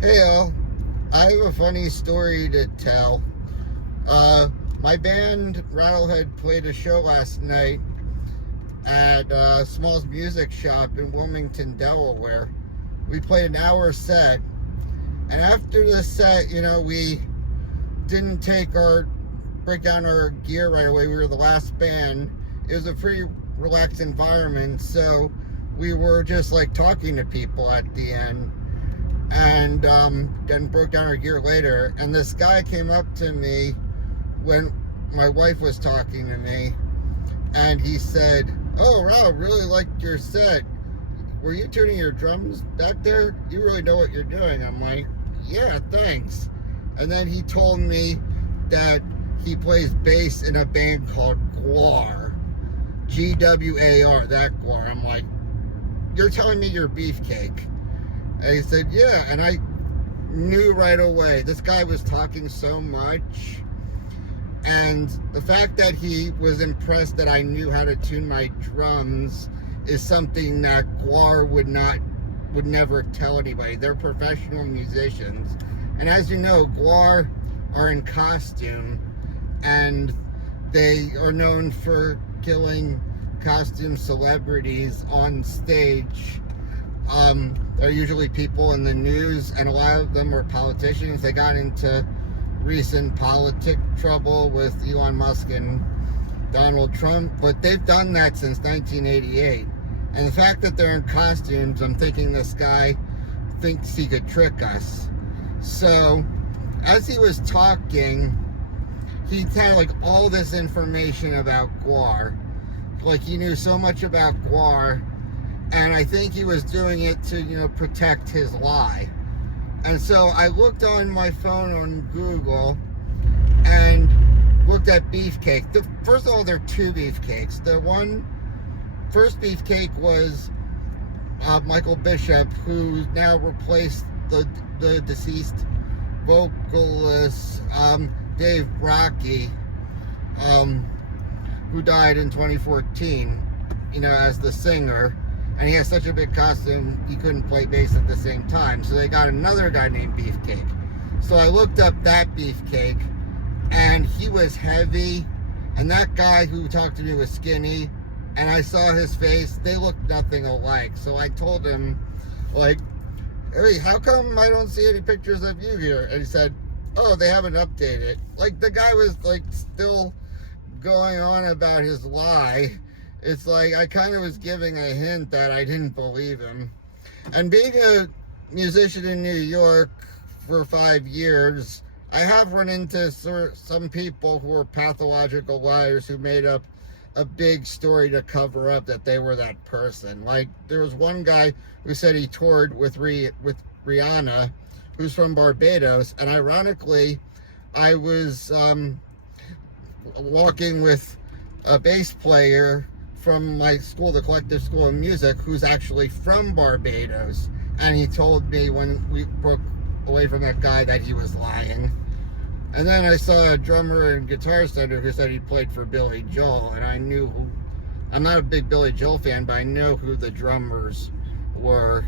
Hey all, I have a funny story to tell. My band Rattlehead played a show last night at Small's Music Shop in Wilmington, Delaware. We played an hour set, and after the set, we didn't break down our gear right away. We were the last band. It was a pretty relaxed environment, so we were just like talking to people at the end. And then broke down our gear later, and this guy came up to me when my wife was talking to me, and he said, "Oh, Rob, really liked your set. Were you tuning your drums back there? You really know what you're doing." I'm like, "Yeah, thanks." And then he told me that he plays bass in a band called GWAR, GWAR, that GWAR. I'm like, "You're telling me you're Beefcake?" And he said, "Yeah," and I knew right away. This guy was talking so much, and the fact that he was impressed that I knew how to tune my drums is something that GWAR would never tell anybody. They're professional musicians, and as you know, GWAR are in costume, and they are known for killing costume celebrities on stage. They're usually people in the news, and a lot of them are politicians. They got into recent politic trouble with Elon Musk and Donald Trump, but they've done that since 1988. And the fact that they're in costumes, I'm thinking this guy thinks he could trick us. So as he was talking, he had like all this information about GWAR. Like, he knew so much about GWAR, and I think he was doing it to, protect his lie. And so I looked on my phone on Google and looked at Beefcake. First of all, there are two Beefcakes. The first Beefcake was Michael Bishop, who now replaced the deceased vocalist Dave Brocky, who died in 2014, as the singer. And he has such a big costume, he couldn't play bass at the same time. So they got another guy named Beefcake. So I looked up that Beefcake, and he was heavy, and that guy who talked to me was skinny, and I saw his face. They looked nothing alike. So I told him, like, "Hey, how come I don't see any pictures of you here?" And he said, "Oh, they haven't updated." Like, the guy was like still going on about his lie. It's like I kind of was giving a hint that I didn't believe him. And being a musician in New York for 5 years, I have run into some people who are pathological liars who made up a big story to cover up that they were that person. Like, there was one guy who said he toured with Rihanna, who's from Barbados, and ironically, I was walking with a bass player from my school, the Collective School of Music, who's actually from Barbados, and he told me when we broke away from that guy that he was lying. And then I saw a drummer and Guitar Center who said he played for Billy Joel, and I knew who. I'm not a big Billy Joel fan, but I know who the drummers were.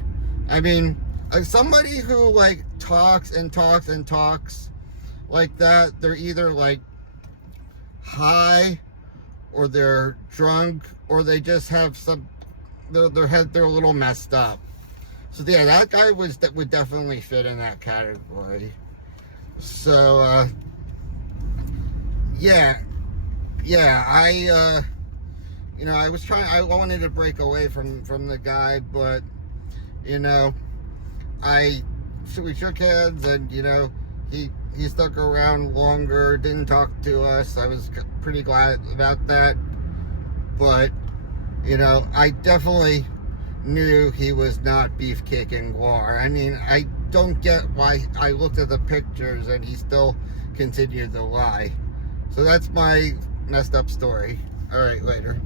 I mean, somebody who like talks and talks and talks like that, they're either like high, or they're drunk, or they just have they're a little messed up. So yeah, that guy would definitely fit in that category. So I wanted to break away from the guy, but we shook hands, and he stuck around longer, didn't talk to us. I was pretty glad about that. But, I definitely knew he was not Beefcake and GWAR. I mean, I don't get why I looked at the pictures and he still continued to lie. So that's my messed up story. All right, later.